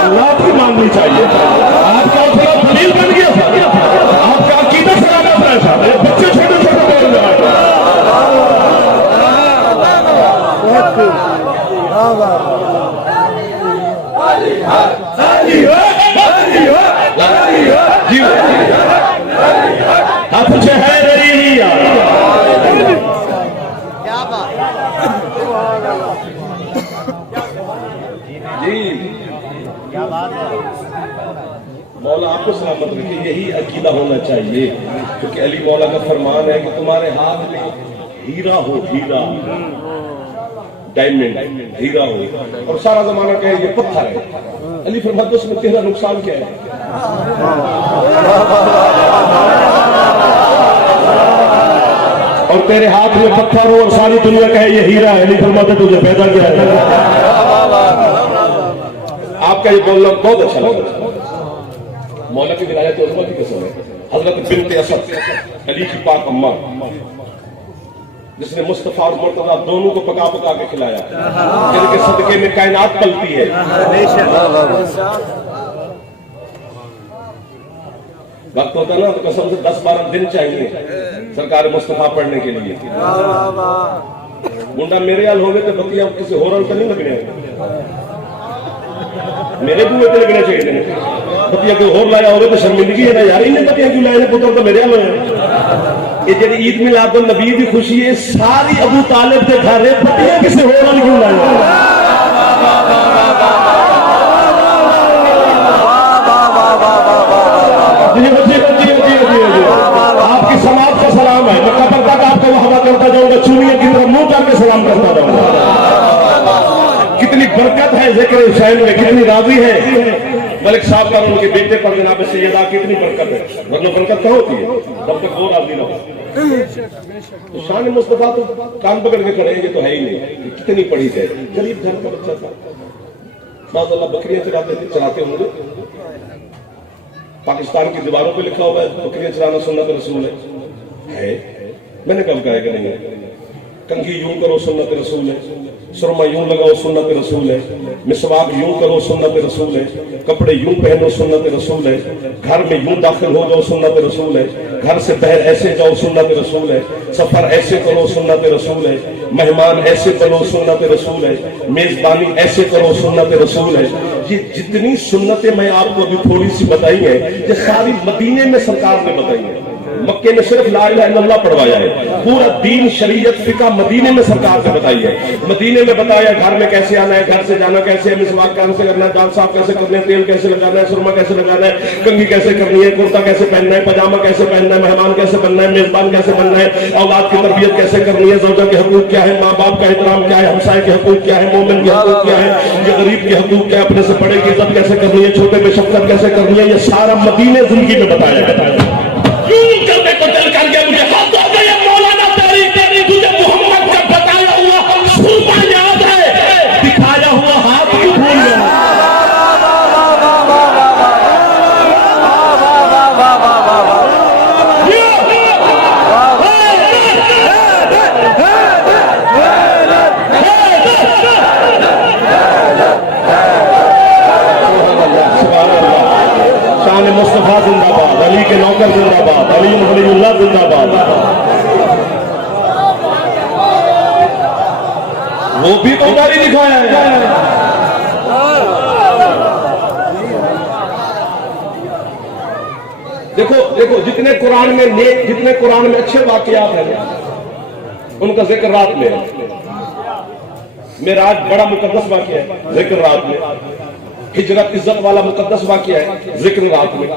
अल्लाह की मांगनी चाहिए। आपका थोड़ा दलील बन गया था, आपका अकीदा सलामत रहा था, बच्चे छोटे छोटे बोल रहे हैं। पूछे है मौला आपको सलामत रखे, यही अकीदा होना चाहिए, क्योंकि अली मौला का फरमान है कि तुम्हारे हाथ में हीरा हो, हीरा डायमंड हीरा हो, और सारा जमाना कहे ये पत्थर है। अली फरमाते उसमें तेरा नुकसान क्या है? और तेरे हाथ में पत्थर हो और सारी दुनिया कहे ये हीरा है। अली फरमाते तुझे पैदा किया है। आपका ये बोलना बहुत अच्छा लगा। मौला की विलायत और उम्मत की कसम है, हजरत बिन्ते असद अली की पाक अम्मा, जिसने मुस्तफा और मुर्तजा दोनों को पका पका के खिलाया, जिनके सदके में कायनात पलती है। वक्त होता ना तो कसम से 10-12 दिन चाहिए सरकार मुस्तफा पढ़ने के लिए। मुंडा मेरे हाल हो गए तो बतिया किसी होरल तो नहीं लगने, मेरे बुए तो लगने चाहिए। बतिया कोई और लाया होगा तो शर्मिंदगी है ना यार, इन्हें बतिया क्यों लाए, पुत्र तो मेरे हाल होया। ये जी ईद मिलाद नबी की खुशी है, सारी अबू तालिब के घर है, बतिया किसी होरल क्यों लाया? आपकी समाज का सलाम है, मैं कबर तक आपको हवा करता जाऊंगा, चूड़ियों की तरफ मुंह करके सलाम करता जाऊंगा। कितनी बरकत है जिक्र हुसैन में, कितनी राजी है मलिक साहब का उनके बेटे पर जनाब सैयदा, कितनी बरकत है। वरना बरकत क्या होती है जब तक वो राजी ना हो। तो शान मुस्तफा तो कान पकड़ के खड़े, ये तो है ही नहीं। कितनी पढ़ी है, गरीब घर का बच्चा था, माशाअल्लाह बकरियां चराते होंगे। पाकिस्तान की दीवारों पे लिखा हुआ है बकरियां चराना सुन्नत रसूल है। मैंने कब कहा कि नहीं है? कंघी यूं करो सुन्नत रसूल है, सुरमा यूं लगाओ सुन्नत रसूल है, मिसवाक यूं करो सुन्नत रसूल है, कपड़े यूं पहनो सुन्नत रसूल है, घर में यूं दाखिल हो जाओ सुन्नत रसूल है, घर से बाहर ऐसे जाओ सुन्नत रसूल है, सफर ऐसे करो सुन्नत रसूल है, मेहमान ऐसे बनो सुन्नत रसूल है, मेजबानी ऐसे करो सुन्नत रसूल है। ये जितनी सुन्नतें मैं आपको अभी थोड़ी सी बताई है, ये सारी मदीने में सरकार ने बताई है। मक्के में सिर्फ ला इलाहा इल्लल्लाह पढ़वाया है, पूरा दीन शरीयत फिका मदीने में सरकार ने बताई है। मदीने में बताया घर में कैसे आना है, घर से जाना कैसे है, मिसवाक कैसे करना है, दांत साफ कैसे करने हैं, तेल कैसे लगाना है, सुरमा कैसे लगाना है, कंघी कैसे करनी है, कुर्ता कैसे पहनना है, पजामा कैसे पहनना है, मेहमान कैसे बनना है, मेजबान कैसे बनना है, औलाद की तरबियत कैसे करनी है, ज़ौजा के हकूक क्या है, माँ बाप का एहतराम क्या है, हमसाये के हकूक क्या है, मोमिन के हकूक क्या है, ये गरीब के हकूक क्या है, अपने से बड़े की इज्जत कैसे करनी है, छोटे पे शफकत कैसे करनी है, ये सारा मदीने जिंदगी में बताया गया। करने को दिल कर गया मुझे, हाथ हो गया मौलाना तेरी तेरी, तुझे मोहम्मद का बताया हुआ सुरमा याद है, दिखाया हुआ हाथ क्यों भूल गया? शान मुस्तफा जिंदाबाद। अली के नौकर जिंदाबाद, अली वलीउल्लाह जिंदाबाद। वो भी तो गाड़ी दिखाया है। देखो देखो, जितने कुरान में नेक, जितने कुरान में अच्छे वाकयात हैं, उनका जिक्र रात में है। मेराज बड़ा मुकद्दस वाकया है, जिक्र रात में। हिजरत इज्जत वाला मुकद्दस वाकया है, जिक्र रात में।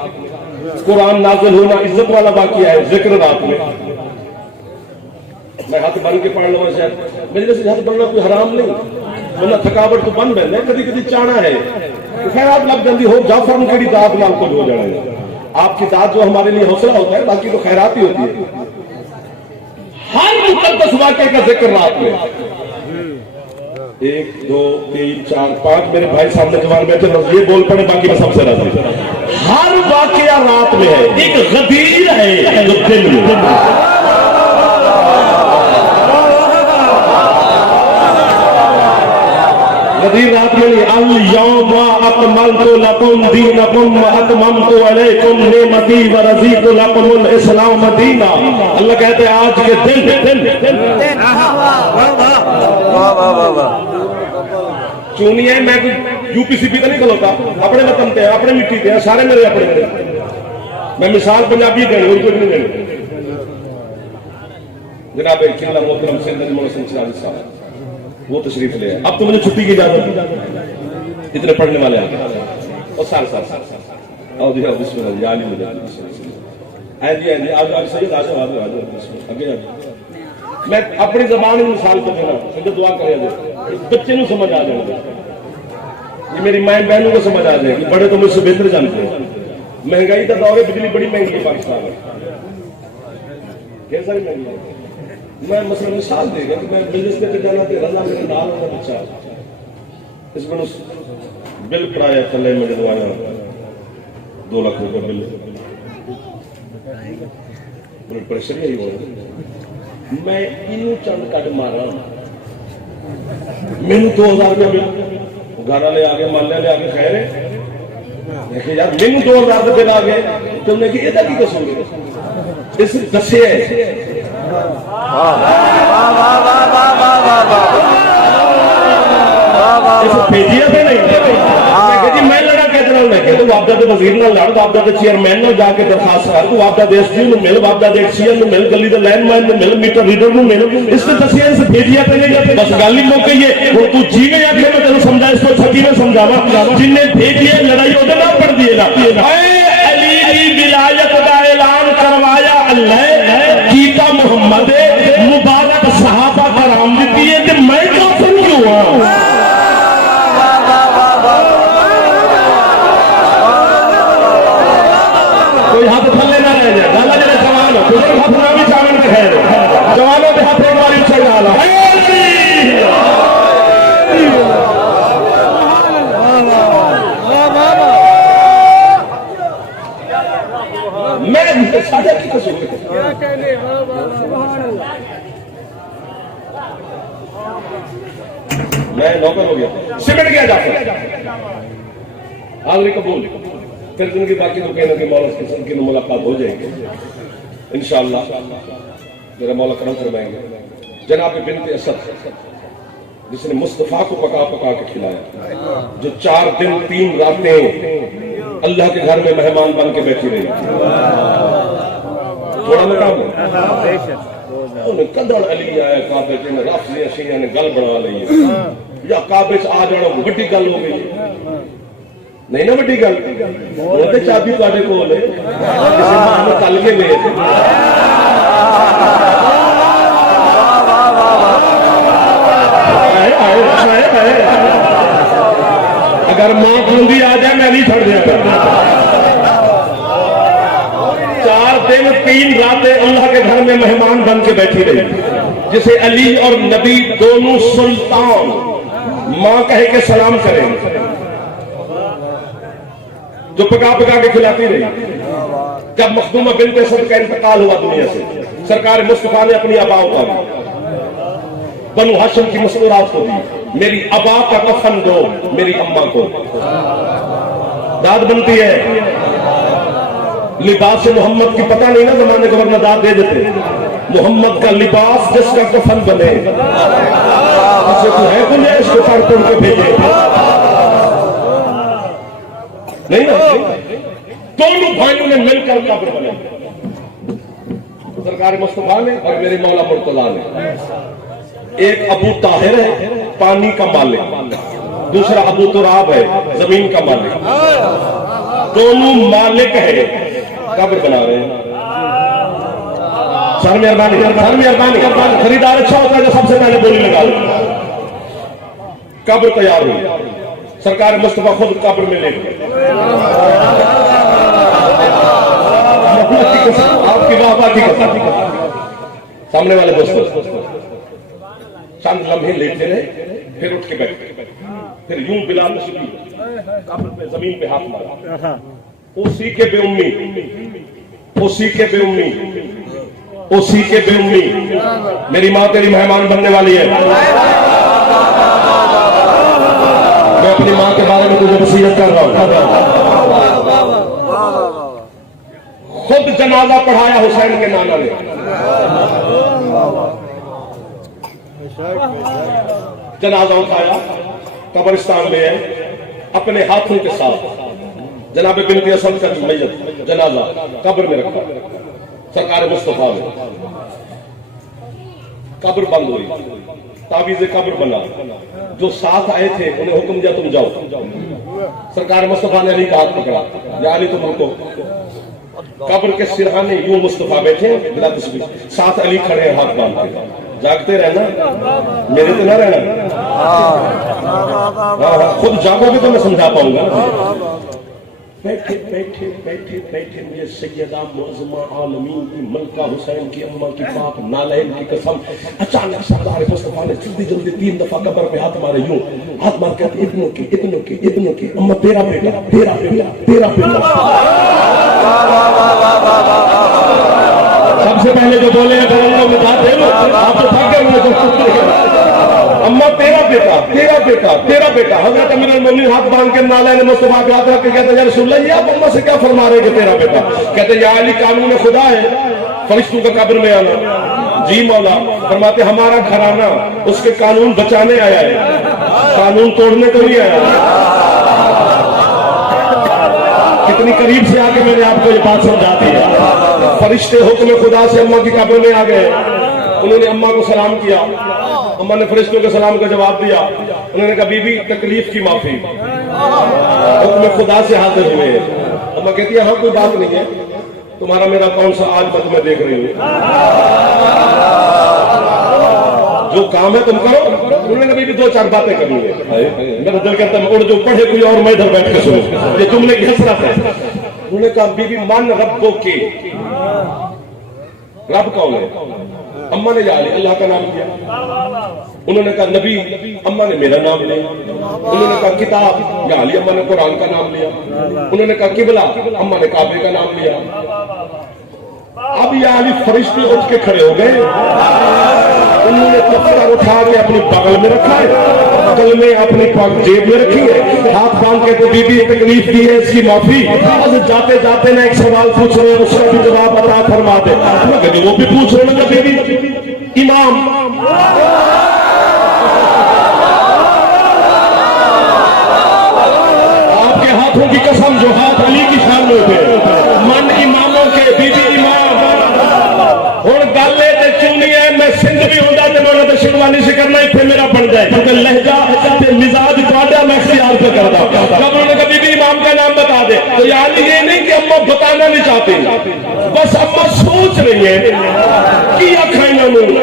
कुरान नाज़िल होना इज्जत वाला वाकया है, जिक्र रात में। मैं हाथ बन के पढ़ लूंगा शायद, मेरे से हाथ बनना कोई हराम नहीं, वरना थकावट तो बन बहना कभी कभी चाहना है। खैर आप लग जल्दी हो जाफर में केड़ी दाद नाल कुछ हो जाए। आपकी दाद जो हमारे लिए हौसला होता है, बाकी तो खैरात ही होती है। हर मुकद्दस वाकये का जिक्र रात में। 1 2 3 4 5 मेरे भाई सामने जवान बैठे, ये बोल पड़े, बाकी मैं सबसे राजी। हर वाकया रात में है। एक गदीर है जो दिन में, गदीर रात में नहीं। अल-यौमा अकमलतु लकुम दीनकुम व अतममतु अलैकुम निअमती व रज़ीतु लकुमुल इस्लाम दीना। अल्लाह कहते हैं आज के दिन चुनिए। मैं यूपीसीपी का नहीं खलोता, अपने वतन पे, अपने मिट्टी पे, सारे मेरे अपने। मैं मिसाल पंजाबी देनी, उनको नहीं देनी। जनाब चिल्ला मोहतरम सिंध मोहसिन सिराजी साहब वो तशरीफ ले आए। अब तो मुझे छुट्टी की इजाजत, इतने पढ़ने वाले आ गए। और सार आओ जी, बिस्मिल्लाह जी, आली मुझे जी आज आज सही आज आगे आगे। मैं अपनी जबान में मिसाल कर देना, मुझे दुआ करे बच्चे को समझ आ जाएगा, ये मेरी माए बहनों को समझ आ जाएगी। बड़े तो मुझसे बेहतर जानते हैं। महंगाई का दौर है, बिजली बड़ी महंगी है पाकिस्तान में, कैसा महंगी है। मैं मसला मिसाल देगा कि मैं बिजनेस करके जाना तो रजा मेरे नाल होना बच्चा इसमें उस बिल पढ़ाया थले में डलवाया 2 लाख रुपए बिल, ब्लड प्रेशर ही हो। मैं इन चंद कट मारा, मैनू 2000 रुपया बिल घर वाले आ गए, माले वाले आ गए। खैर देखिए यार, मैनू 2000 रुपये आ गए, तुमने कि एदा की दसोगे? इस दसे भेजिया तो नहीं, मैं लड़ा के तू आपदा के वजीर नाल लड़, आपदा के चेयरमैन नाल जाके दरखास्त कर, तू आपदा देश डी नूं मिल, आपदा दे सीएम नूं मिल, गली दे लैंडमैन नूं मिल, मीटर रीडर नूं मिल। इस ते दसिया इस भेजिया ते नहीं, बस गल ही मुक गई है। हुण तू जिवें आखे मैं तेनों समझा, इसको छठी में समझावा। जिन्ने भेजिया लड़ाई ओदे नाल पड़ दी ना। अली दी विलायत दा ऐलान करवाया अल्लाह, कीता मुहम्मद मुबारक सहाबा कराम दी है कि मैं काफिर क्यों हूं। कोई हाथ थले ना रह जाए, गाला जरा जवान हो, कोई हाथ ना भी चावन के खैर जवानों के हाथ एक बार उछल डाला। मैं साझा की कसूर क्या कहने, मैं नौकर हो गया, सिमट गया जाकर आखिरी कबूल। फिर जिनकी बाकी तो कहना कि मौला किस्म की मुलाकात हो जाएगी इंशाअल्लाह, मेरा मौला करम फरमाएंगे। जनाब बिन्त असद जिसने मुस्तफा को पका पका के खिलाया, जो 4 दिन 3 रातें अल्लाह के घर में मेहमान बन के बैठी रही, थोड़ा मुकाम कदड़ अली आया काबे ने राफिया शिया ने गल बना ली है, या काबे आ जाना बड़ी गल हो गई नहीं ना, बड़ी गल तो चाबी तुहाडे कोल है, किसी मां नूं तल के गए थे। अगर मां बूंदी आ जाए मैं नहीं छोड़ दिया करता। 4 दिन 3 रातें अल्लाह के घर में मेहमान बन के बैठी रही, जिसे अली और नबी दोनों सुल्तान मां कहे के सलाम करें, जो पका पका के खिलाती रही। जब मखदूमा बिन्त असद का इंतकाल हुआ दुनिया से, सरकार मुस्तफा ने अपनी अबाओं को बनु हाशिम की मुस्कुराहट को दी, मेरी अबा का कफन दो मेरी अम्मा को। दाद बनती है लिबास मोहम्मद की पता नहीं ना, जमाने के वरना दे देते। मोहम्मद का लिबास जिसका कफन बने, उसे तो है गुंजाइश को पढ़ पढ़ के भेजे नहीं ना। दोनों भाइयों ने मिलकर कब्र बनाई, सरकार मुस्तफा ने और मेरे मौला मुर्तजा ने। एक अबू ताहिर है पानी का मालिक, दूसरा अबू तुराब है जमीन का मालिक। दोनों मालिक है, कब्र बना रहे हैं। सर मेहरबानी, सर मेहरबानी। खरीदार अच्छा होता है जो सबसे पहले बोली लगा। कब्र तैयार हुई, सरकार मुस्तफा खुद कब्र में ले गए। आपकी वाहवाह की कसम। सामने वाले दोस्तों चंद लम्हे लेते रहे, फिर उठ के बैठे, फिर यूं बिलाल नस्बी कब्र पे जमीन पे हाथ मारा। उसी के बेउम्मी, उसी के बेउम्मी, उसी के बेउम्मी मेरी माँ तेरी मेहमान बनने वाली है। मैं अपनी माँ के बारे में तुझे वसीयत कर रहा हूँ। खुद जनाजा पढ़ाया हुसैन के नाना ने। जनाजा उठाया, कब्रिस्तान में है, अपने हाथों के साथ जनाब बिनती असद का मैयत जनाजा कब्र में रखा। सरकार मुस्तफा ने कब्र बंद हुई, ताबीज़े कब्र बना। जो साथ आए थे उन्हें हुक्म दिया तुम जाओ। सरकार मुस्तफा ने अली का हाथ पकड़ा, या अली तुम रुको। कब्र के सिरहाने यूं मुस्तफा बैठे, बिला तस्बीह, साथ अली खड़े हैं हाथ बांध के। जागते रहना, मेरे तो ना रहना। खुद जागोगे तो मैं समझा पाऊंगा। बैठे बैठे बैठे बैठे मुझे सैयदा मुअज़्ज़मा आलमीन की मलका हुसैन की अम्मा की पाक नालैन की कसम, अचानक सरदार मुस्तफा ने जल्दी जल्दी 3 दफा कब्र पे हाथ मारे। यूं हाथ मार के इब्नों के इब्नों के इब्नों के, अम्मा तेरा बेटा तेरा बेटा तेरा बेटा। सबसे पहले जो बोले हैं आप तो थक गए। अम्मा तेरा बेटा तेरा बेटा तेरा बेटा। हजरत अमीर अल-मोमिनीन हाथ बांध के नालैन मुस्तफा पे हाथ रख के कहते या रसूल अल्लाह, ये आप अम्मा से क्या फरमा रहे हैं तेरा बेटा? कहते या अली कानून खुदा है फरिश्तों का कब्र में आना। जी मौला। फरमाते हमारा घराना उसके कानून बचाने आया है, कानून तोड़ने को नहीं आया। कितनी करीब से आके मैंने आपको ये बात समझा दी है। फरिश्ते हुक्म खुदा से अम्मा की कब्र में आ गए। उन्होंने अम्मा को सलाम किया, अम्मा ने फरिश्तों के सलाम का जवाब दिया। उन्होंने कहा बीबी तकलीफ की माफी, हुक्म खुदा से हाजिर हुए। अम्मा कहती है हाँ कोई बात नहीं है, तुम्हारा मेरा कौन सा आज तक मैं देख रही हूँ, जो काम है तुम करो। उन्होंने कहा बीबी 2-4 बातें करनी है। मेरा दिल कहता है उड़ जो पढ़े कोई और मैं इधर बैठ के सुनो, ये तुमने हसरत है। उन्होंने कहा बीबी मन रब्बो के, रब कौन है? अम्मा ने या अल्लाह का नाम लिया। उन्होंने कहा नबी, अम्मा ने मेरा नाम लिया। उन्होंने कहा किताब, या अम्मा ने कुरान का नाम लिया। उन्होंने कहा किबला, अम्मा ने काबे का नाम लिया। अब या अली फरिश्ते उठ के खड़े हो गए। उन्होंने पत्थर उठा के अपनी बगल में रखा है, बगल में अपनी जेब में रखी है, हाथ बांध के तो बीबी तकलीफ दी है इसकी माफी। बस जाते जाते ना एक सवाल पूछ रहे हैं, उसका भी जवाब अता फरमा दे। वो भी पूछ रहे हैं बीबी इमाम आपके हाथों की कसम जो हाथ अली की शान में थे, मन इमामों के, बीबी इमाम। हुण गल चुनी है, मैं सिंध भी होंदा ते मैं तो शिकवानी से करना इतने मेरा बन जाए, क्योंकि लहजा मिजाज काटा मैं इख्तियार पे करता। जब उन्होंने कभी भी इमाम का नाम बता दे तो यानी ये नहीं कि अम्मा बताना नहीं चाहती, बस अम्मा सोच रही है कि खाना मेरा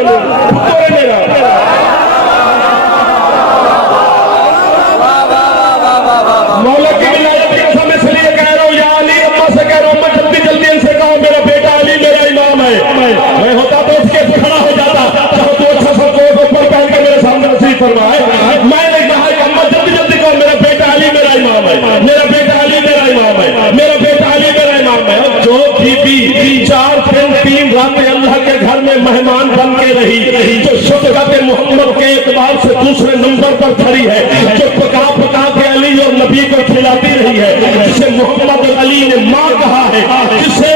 मौला की विलायत की कसम इसलिए कह रहा हूँ या अली, अम्मा से कह रहा हूँ, अम्मा जल्दी जल्दी इनसे कहो मेरा बेटा अली मेरा इमाम है। मैं होता तो उसके खड़ा हो जाता, तो अच्छा सा कोट ऊपर पहन के मेरे सामने नसीब फरमाए। मैंने कहा कि अम्मा जल्दी जल्दी कहो मेरा बेटा अली मेरा इमाम है, मेरा बेटा अली मेरा इमाम है, मेरा बेटा अली मेरा इमाम है। जो बीबी 4 दिन 3 रातें अल्लाह के घर में मेहमान बन के रही, जो शुक्र मोहम्मद के एतबार से दूसरे नंबर पर खड़ी है, जो पका पका के अली और नबी को खिलाती रही है, जिसे मोहम्मद अली ने माँ कहा है, जिसे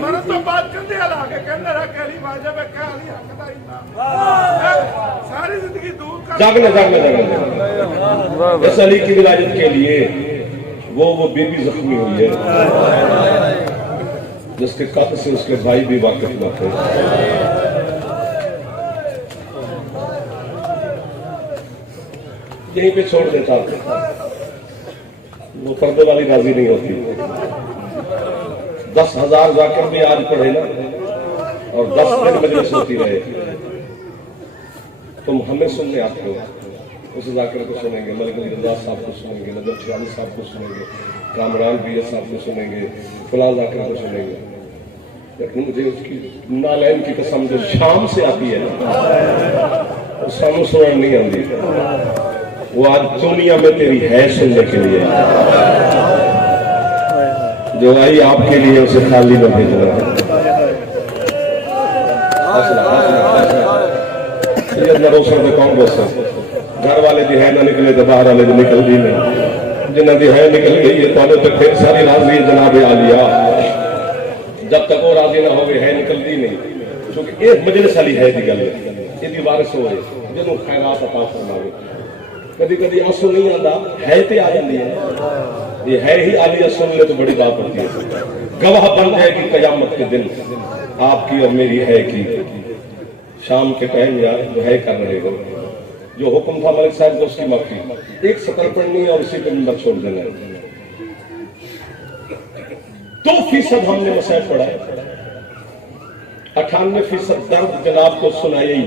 मरन तो बात करते ला के कहने रहा कहली वाजब है क्या नहीं हकदा इमाम सारी जिंदगी दूर कर जागना जागना जागना इस अली की विलायत के लिए वो बीबी जख्मी हुई है जिसके कत्ल से उसके भाई भी वाकिफ न थे। यहीं पे छोड़ देता, वो पर्दे वाली राजी नहीं होती। 10,000 जाकर भी आज पढ़े ना और 10 दिन मजलिस होती रहे, तुम हमें सुनने आते हो, उस जाकर को सुनेंगे, मलिक अली रजा साहब को सुनेंगे, नजर शिरानी साहब को सुनेंगे, कामरान बीए साहब को सुनेंगे, फलां जाकर को सुनेंगे, लेकिन मुझे उसकी नालैन की कसम जो शाम से आती है ना, वो सामू सुनने नहीं आती। वो आज दुनिया में तेरी है सुनने के लिए, जो आई आपके लिए उसे खाली में भेजना है। रोशन में कौन बस घर वाले दी है ना निकले तो बाहर वाले निकल दी नहीं, जिन्हें दी है निकल गई है तो फिर सारी राजी है जनाब आलिया, जब तक वो राजी ना हो गए है निकलती नहीं, क्योंकि एक मजलिस वाली है दी गल यदि वारिस होए जिन्हों खैरात अता फरमावे। कभी कभी आंसू नहीं आता है तो आ जाती है, ये है ही आलिया सुन ले तो बड़ी बात होती है, गवाह बन जाएगी कयामत के दिन आपकी और मेरी है की। शाम के टाइम यार जो है कर रहे हो, जो हुक्म था मलिक साहब को उसकी माफी, एक सतर पढ़नी है और उसी पे नंबर छोड़ देना है। 2% हमने मसैब पढ़ा है, 98% दर्द जनाब को सुनाया ही,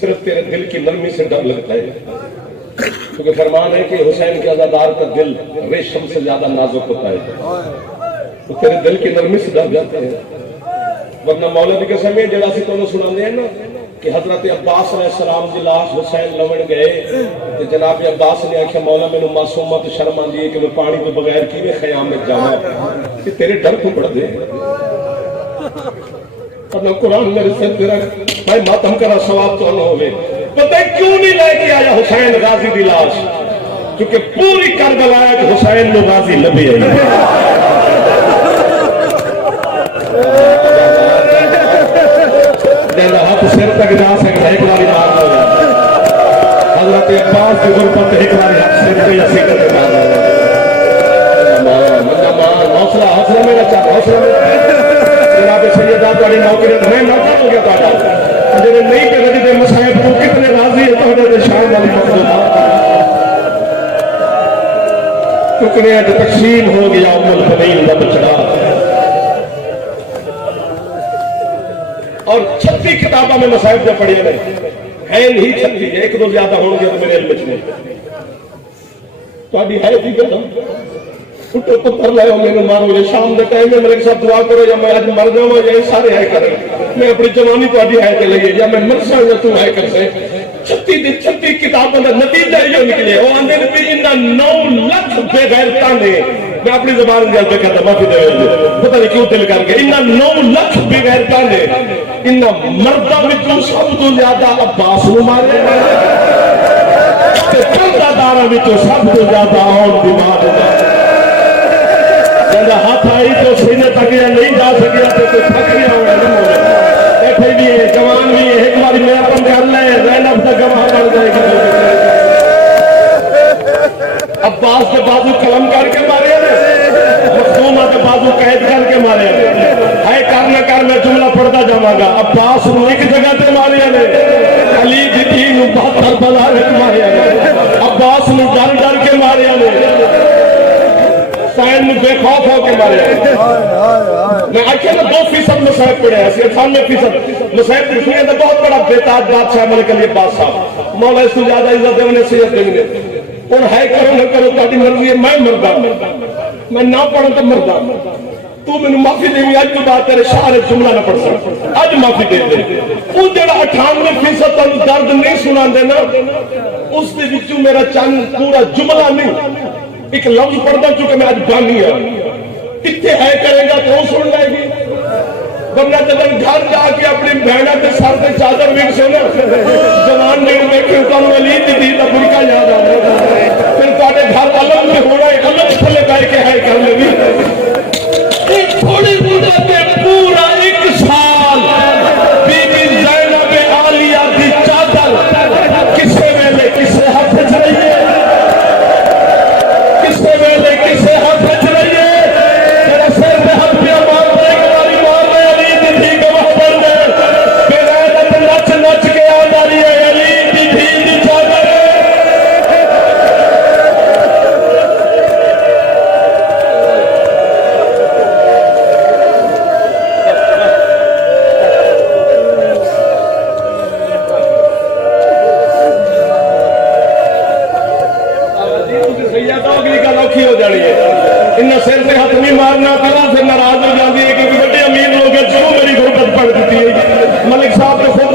सिर्फ तेरे दिल की नरमी से डर लगता है, क्योंकि फरमान है कि हुसैन के अज़ादार का दिल रेशम से ज्यादा नाजुक होता है, तो तेरे दिल की नरमी से डर जाते हैं। वरना मौला की कसम है जरा सी तुहानू सुनाते हैं ना कि हजरत अब्बास अलैहिस्सलाम की लाश हुसैन लवण गए तो जनाब अब्बास ने आख्या मौला मैनू मासूमा तो शर्म आती है कि मैं पानी तो बगैर किवें खयाम में जावां, कि तेरे डर को पड़ दे अपना कुरान मेरे सिर पे रख, भाई मातम करा सवाब तो न होवे। पता क्यों नहीं लेके आया हुसैन गाजी की लाश, क्योंकि पूरी करबला हुसैन नो गाजी लभे आई। हाथ सिर तक जा सकता है, एक बार मार लो हजरत अब्बास की गुरबत, एक बार हाथ सिर पे या सिर पे मार लो। हौसला हौसला मेरा चाह हौसला जनाब सैयदा तुम्हारी नौकरी मैं नौकर हो गया था जो नहीं पे रजी दे मसाइब को कितने राजी है तो शान वाली मखलूक टुकड़े तकसीम हो गया उम्मत फलील का बचड़ा। और 36 किताबों में मसाइब जो पढ़ी है नहीं 36, एक दो ज्यादा होंगे तो मेरे इल्म में थोड़ी है थी गल उठो पत्थर लाओ मैंने मारो ये शाम के टाइम में मेरे साथ दुआ करो या मैं आज मर जाऊं या सारे है करें, मैं अपनी जवानी थोड़ी है के लिए या मैं मर सा या तू है कर से 36 किताबों का नतीजा ये निकले वो आंदे भी इना 9 लाख बेगैरता ने मैं अपनी जुबान में गल कहता माफी दे पता नहीं क्यों दिल करके इना 9 लाख बेगैरता ने इना मर्दा विचों सब तो ज्यादा अब्बास नु मारे ते चंदादारा विचों सब तो ज्यादा और बीमार हो हाथ आई तो सीने तक या नहीं जा सकिया तो थक गया बैठे भी है जवान भी है, एक बार मेरा अपन कर ले रैनब तक गवाह बन जाएगी। अब्बास के बाजू कलम करके मारे मखदूमा के बाजू कैद करके मारे है करना कर मैं जुमला पढ़ता जावांगा। अब्बास नु एक जगह पे मारे ने अली दी तीन 72 बाजार मारे अब्बास नु डर डर के मारे ने साइन में बेखौफ होकर मारे। मैं आखिर में 2% मसाइब पढ़े 98% मसाइब दुनिया का बहुत बड़ा बेताज बादशाह मलिक अली अब्बास साहब मौला इसको ज्यादा इज्जत देने सेहत देंगे और है करो न करो ताकि मर्जी है मैं मरदा मैं ना पढ़ूं तो मरदा तू मैंने माफी देवी अज तो बात तेरे सारे जुमला ना पढ़ सकता अज माफी दे दे वो जो 98% दर्द नहीं सुना देना उसके विचों मेरा चंद पूरा जुमला नहीं एक लफ्ज पढ़ता चुके मैं आज बानी है कितने है करेगा तो सुन लेगी वरना जब घर जाके अपनी बहना के सर से चादर वेख से ना जवान ने देखे तो अली दी दी बुरका औखी हो जानी है। इन्हें सिर से हाथ नहीं मारना, कला से नाराज हो जाती है, क्योंकि बड़े अमीर लोग जो मेरी गुरबत पढ़ दी है। मलिक साहब तो खुद